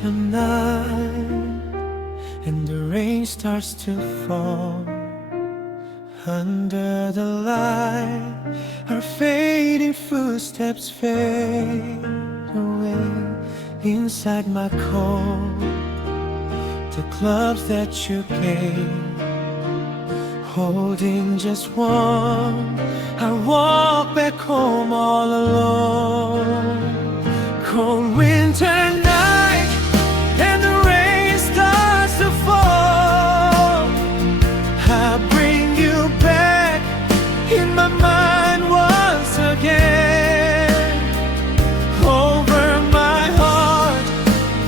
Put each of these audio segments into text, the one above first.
Tonight, and the rain starts to fall. Under the light, our fading footsteps fade away. Inside my coat, the gloves that you gave, holding just one, I walk back home all alone. Cold winter night, and the rain starts to fall. I bring you back in my mind once again. Over my heart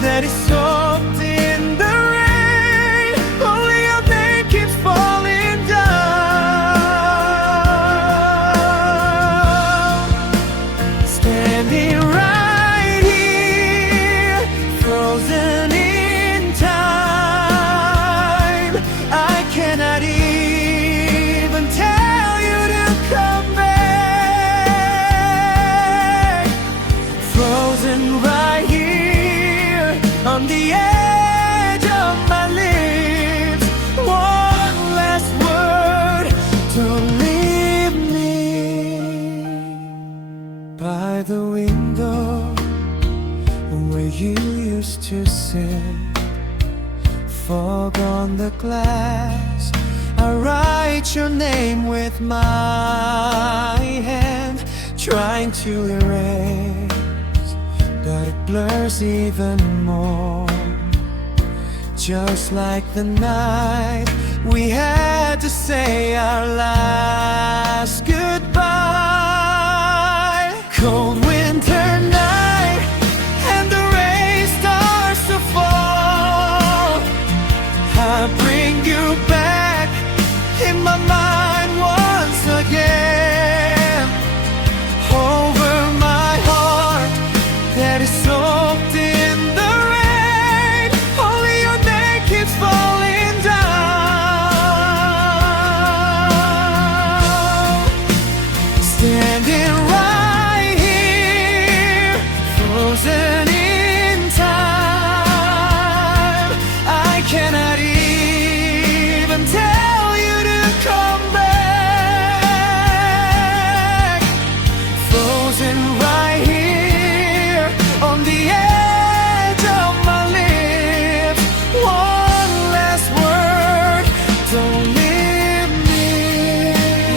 that is soaked in the rain, only your name keeps falling down. Standing right here, frozen in time, I cannot even tell you to come back. Frozen right here on the edge of my lips. One last word, don't leave me. By the window where you used to sit, fog on the glass, I write your name with my hand, trying to erase, but it blurs even more. Just like the night we had to say our last goodbye. Cold winter night, and the rain starts to fall. I bring you back in my mind once again. Over my heart that is soaked in the rain, only your name keeps falling down. Standing right here, frozen in time, I cannot even tell you to come back. Frozen right here on the edge of my lips. One last word, don't leave me.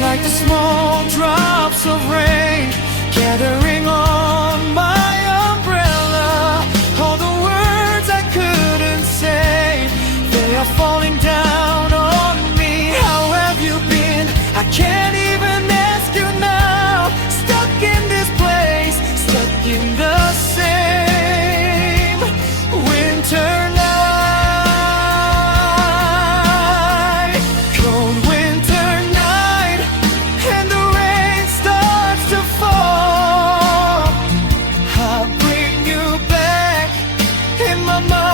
Like the small drops of rain gathering on my umbrella, all the words I couldn't say, they are falling down on me. How have you been? I can't even ask you now. Stuck in this place, stuck in the same winter night. Cold winter night, and the rain starts to fall. I'll bring you back in my mind